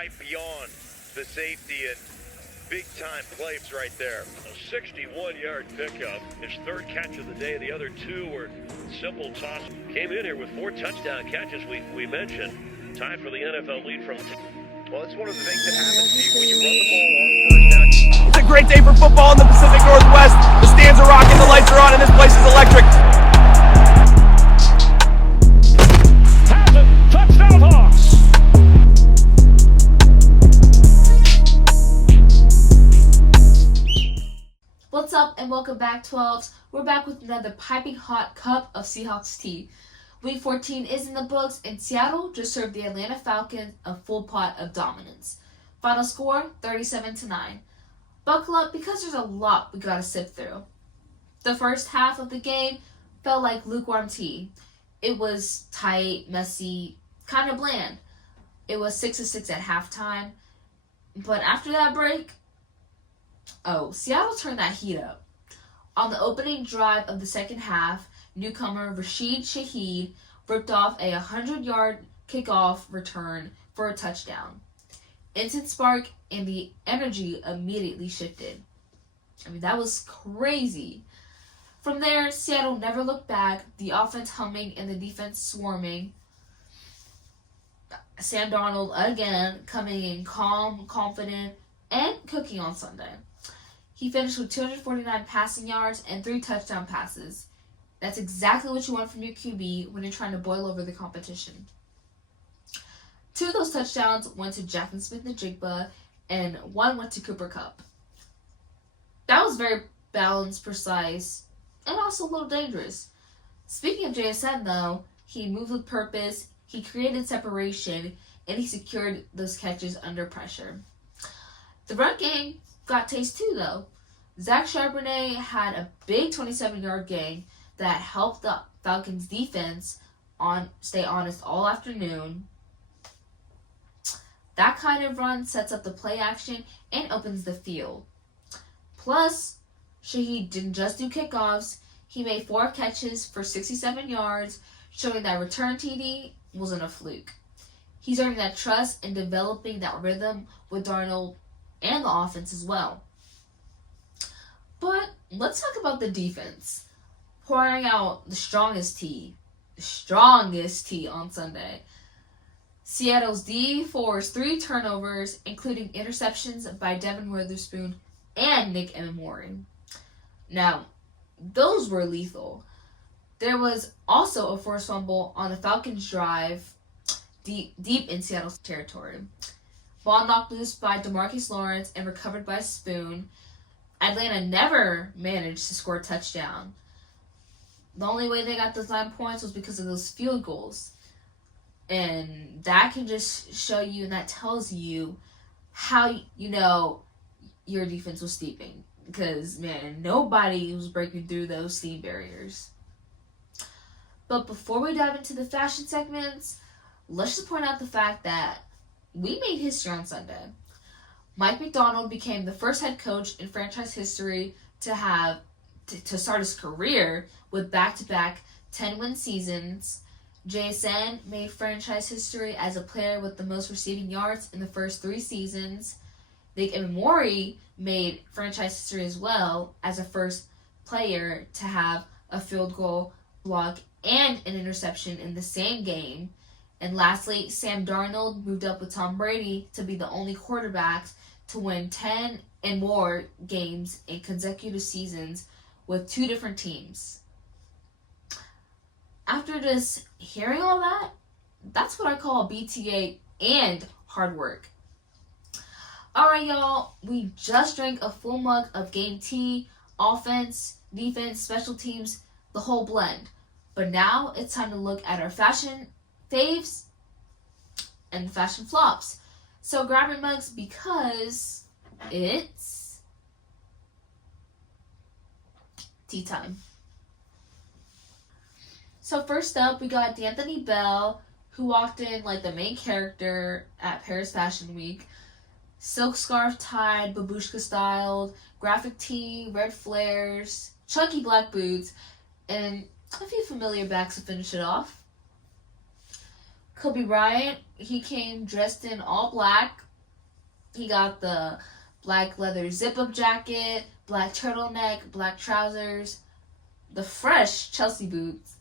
right beyond the safety and big-time plays right there. A 61-yard pickup, his third catch of the day. The other two were simple toss. Came in here with 4 touchdown catches, we mentioned. Tied for the NFL lead from... Well, it's one of the things that happens to you when you run the ball on first down. It's a great day for football in the Pacific Northwest. The stands are rocking, the lights are on, and this place is electric. Has it. Touchdown Hawks. What's up and welcome back, 12s. We're back with another piping hot cup of Seahawks tea. Week 14 is in the books, and Seattle just served the Atlanta Falcons a full pot of dominance. Final score, 37-9. Buckle up because there's a lot we gotta sift through. The first half of the game felt like lukewarm tea. It was tight, messy, kind of bland. It was 6-6 at halftime. But after that break, Seattle turned that heat up. On the opening drive of the second half, newcomer Rashid Shaheed ripped off a 100-yard kickoff return for a touchdown. Instant spark and the energy immediately shifted. That was crazy. From there, Seattle never looked back, the offense humming and the defense swarming. Sam Darnold again coming in calm, confident, and cooking on Sunday. He finished with 249 passing yards and 3 touchdown passes. That's exactly what you want from your QB when you're trying to boil over the competition. 2 of those touchdowns went to Jackson Smith-Njigba, and 1 went to Cooper Kupp. That was very balanced, precise, and also a little dangerous. Speaking of JSN, though, he moved with purpose, he created separation, and he secured those catches under pressure. The run game got taste too, though. Zach Charbonnet had a big 27-yard gain that helped the Falcons defense stay honest all afternoon. That kind of run sets up the play action and opens the field. Plus, Shaheed didn't just do kickoffs. He made 4 catches for 67 yards, showing that return TD wasn't a fluke. He's earning that trust and developing that rhythm with Darnold and the offense as well. But let's talk about the defense. Pouring out the strongest tea on Sunday. Seattle's D forced 3 turnovers, including interceptions by Devin Witherspoon and Nick Emmanwori. Now, those were lethal. There was also a forced fumble on the Falcons' drive deep in Seattle's territory. Ball knocked loose by DeMarcus Lawrence and recovered by Spoon. Atlanta never managed to score a touchdown. The only way they got those 9 points was because of those field goals. And that can just show you, and that tells you how your defense was steeping. Because, nobody was breaking through those steam barriers. But before we dive into the fashion segments, let's just point out the fact that we made history on Sunday. Mike Macdonald became the first head coach in franchise history to start his career with back-to-back 10-win seasons. JSN made franchise history as a player with the most receiving yards in the first 3 seasons. Nick Emmanwori made franchise history as well as a first player to have a field goal, block, and an interception in the same game. And lastly, Sam Darnold moved up with Tom Brady to be the only quarterback to win 10 and more games in consecutive seasons with 2 different teams. After just hearing all that, that's what I call BTA and hard work. Alright, y'all, we just drank a full mug of game tea, offense, defense, special teams, the whole blend. But now it's time to look at our fashion faves and fashion flops. So grab your mugs because it's tea time. So first up, we got D'Anthony Bell, who walked in like the main character at Paris Fashion Week. Silk scarf tied, babushka styled, graphic tee, red flares, chunky black boots, and a few familiar backs to finish it off. Kobe Bryant, he came dressed in all black, He got the black leather zip-up jacket, black turtleneck, black trousers, the fresh Chelsea boots,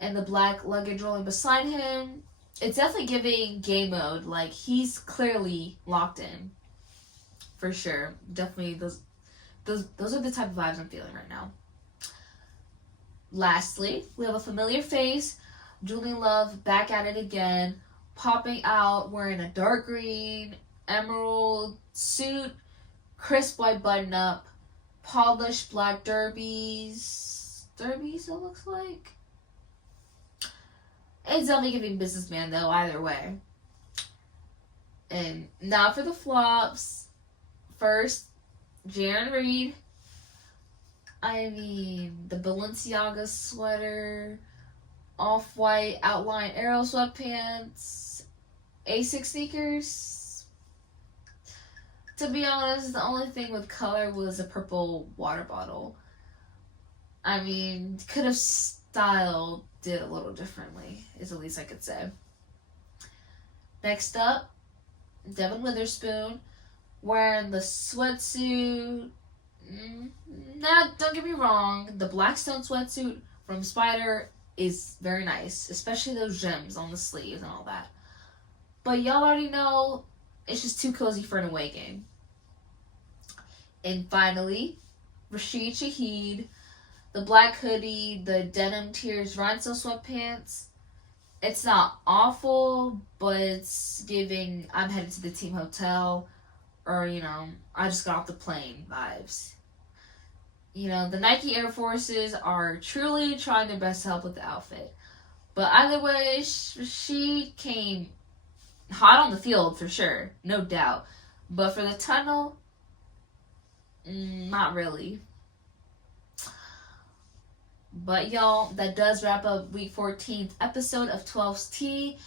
and the black luggage rolling beside him. It's definitely giving game mode. Like, he's clearly locked in. For sure. Definitely those are the type of vibes I'm feeling right now. Lastly, we have a familiar face, Julian Love, back at it again, popping out wearing a dark green emerald suit, crisp white button up, polished black derbies it looks like. It's definitely giving businessman though, either way. And now for the flops. First, Jaron Reed. I mean, the Balenciaga sweater, off-white outline arrow sweatpants, A6 sneakers. To be honest, the only thing with color was a purple water bottle. I mean, could have styled it a little differently, is the least I could say. Next up, Devin Witherspoon, wearing the sweatsuit. Now, don't get me wrong, the Blackstone sweatsuit from Spider is very nice, especially those gems on the sleeves and all that. But y'all already know, it's just too cozy for an away game. And finally, Rashid Shaheed, the black hoodie, the denim tiers rhinestone sweatpants. It's not awful, but it's giving I'm headed to the team hotel, or, I just got off the plane vibes. The Nike Air Forces are truly trying their best to help with the outfit. But either way, she came hot on the field for sure, no doubt. But for the tunnel, not really. But y'all, that does wrap up week 14th episode of 12's Tea.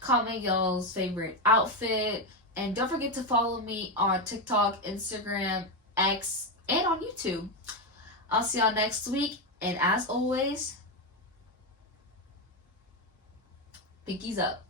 Comment y'all's favorite outfit. And don't forget to follow me on TikTok, Instagram, X, and on YouTube. I'll see y'all next week. And as always, pinkies up.